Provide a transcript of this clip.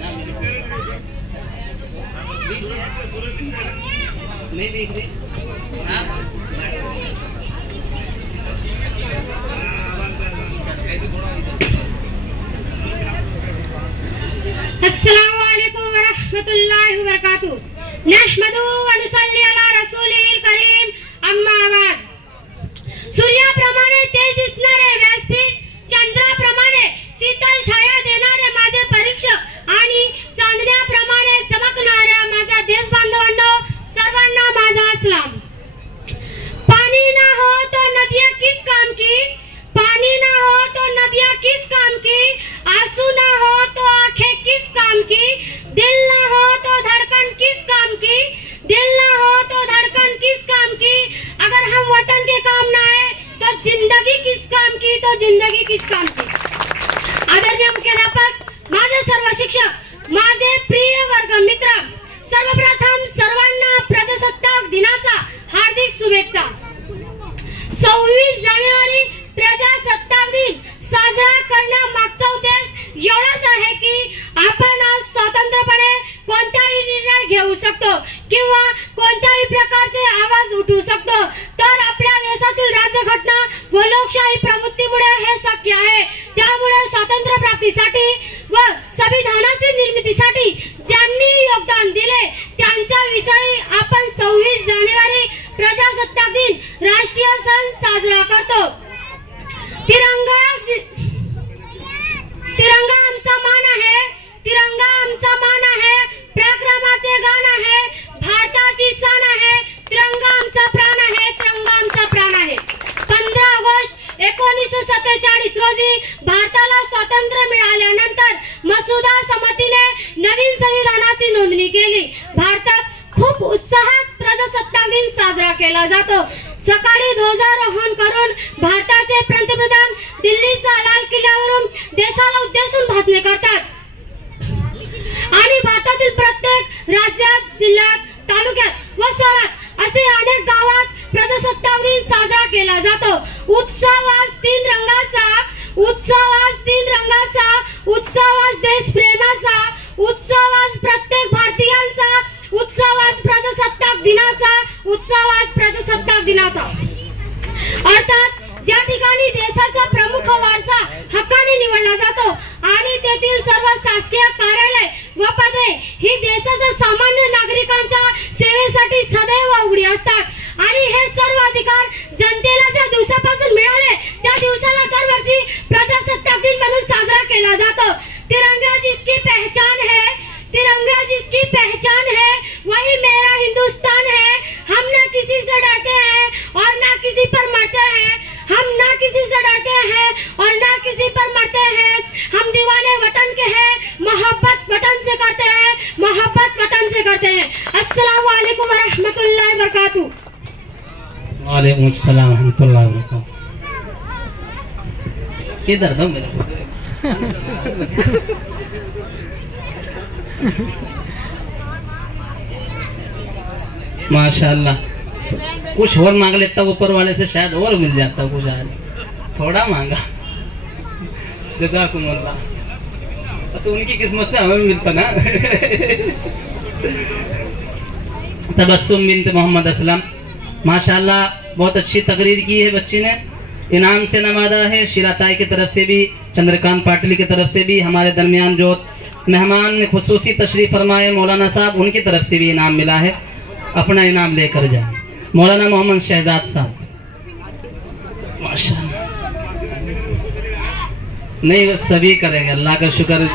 अस्सलामु अलैकुम व रहमतुल्लाहि व बरकातुहू। नहमदु व नुसल्ली अला रसूलिल करीम, अम्मा बाद। सूर्याप्रमाणे तेज दिसणारे व्यासपीठ, चंद्राप्रमाणे शीतल छाया देणारे माझे परीक्षक आणि चांदण्याप्रमाणे चमकणाऱ्या माझा देश बांधवांनो, सर्वांना माझा सलाम। पानी ना हो तो नदियां किस काम की, पानी ना हो तो नदियां किस काम की, आंसू ना हो तो आंखें किस काम की, दिल ना हो तो धड़कन किस काम की, दिल ना हो तो धड़कन किस काम की। अगर हम वतन के काम ना आए तो जिंदगी किस काम की, तो जिंदगी किस काम की। आदरणीय मुख्याध्यापक, माझे सर्व शिक्षक, माझे प्रिय वर्ग मित्र, सर्वप्रथम सर्वांना प्रजासत्ताक दिनाचा हार्दिक शुभेच्छा। 26 जानेवारी प्रजासत्ताक दिन साजरा करण्यामागचा उद्देश एवढाच आहे की आपण आज स्वतंत्रपणे कोणताही निर्णय घेऊ शकतो किंवा कोणत्याही प्रकारचे आवाज उठवू शकतो। तर आपल्या देशातील राज्यघटना व लोकशाही प्रवृत्तीमुळे हे शक्य आहे। त्यामुळे स्वातंत्र्य प्राप्तीसाठी व संविधानाची निर्मितीसाठी ज्यांनी योगदान दिले त्यांच्या विषयी आपण 26 जानेवारी प्रजासत्ताक दिन राष्ट्रीय सण साजरा करतो। तिरंगा आमचा मान आहे, तिरंगा आमचा मान आहे, पराक्रमाचे गाण आहे, भारताची शान आहे, तिरंगा आमचा प्राण आहे, तिरंगा आमचा प्राण आहे। 15 ऑगस्ट 1947 रोजी भारताला स्वातंत्र्य मिळाल्यानंतर मसुदा समितीने नवीन संविधानाची नोंदणी केली। भारतात खूप उत्साहात प्रजासत्ताक दिन साजरा केला जातो। सकाळी ध्वजारोहण करून भारताचे पंतप्रधान दिल्लीच्या लाल किल्ल्यावरून देशाला उद्देशून भाषणे करतात आणि भारतातील प्रत्येक राज्यात, जिल्ह्यात, तालुक्यात व शहरात असे अनेक गावात प्रजासत्ताक दिन साजरा केला जातो। उत्सव आज 3 रंगाचा, उत्सव आज 3 रंगाचा, उत्सव आज देशप्रेमाचा, उत्सव आज प्रत्येक भारतीयांचा, उत्सव आज प्रजासत्ताक दिनाचा, उत्सव आज प्रजासत्ताक दिनाचा। अर्थात ज्या ठिकाणी देशाचा प्रमुख वारसा हक्काने निवडला जातो आणि तेथील सर्व शासकीय कार्यालय व पदे ही देशाच्या सामान्य नागरिकांच्या सेवेसाठी सदैव उघडी असतात आणि हे सर्व अधिकार जनतेला ज्या दिवसापासून मिळाले त्या दिवसाला दरवर्षी प्रजासत्ताक दिन म्हणून साजरा केला जातो। तिरंगा जिसकी पहचान है, तिरंगा जिसकी पहचान है, वही मेरा हिंदुस्तान है। हम ना किसी से डरते हैं और ना किसी पर मरते हैं, हम ना किसी से डरते हैं और ना किसी पर मरते हैं। हम दीवाने वतन के हैं, मोहब्बत वतन से करते हैं, मोहब्बत वतन से करते हैं। अस्सलाम वालेकुम व रहमतुल्लाहि व बरकातुहू। वालेकुम अस्सलाम व रहमतुल्लाहि व बरकातुहू। इधर दो मेरे माशाल्लाह। कुछ और मांग लेता ऊपर वाले से, शायद और मिल जाता कुछ, आज थोड़ा मांगा। जज़ाकुमुल्लाह। तो उनकी किस्मत से हमें मिलता ना। तबस्सुम बिन्त मोहम्मद असलम, माशाल्लाह बहुत अच्छी तकरीर की है बच्ची ने, इनाम से नवाजा है। शिराताई की तरफ से भी, चंद्रकांत पाटिल की तरफ से भी, हमारे दरमियान जो मेहमान ने खुसूसी तशरीफ फरमाए मौलाना साहब, उनकी तरफ से भी इनाम मिला है। अपना इनाम लेकर जाए। मौलाना मोहम्मद शहजाद साहब, माशाअल्लाह। नहीं सभी करेंगे, अल्लाह का शुक्र।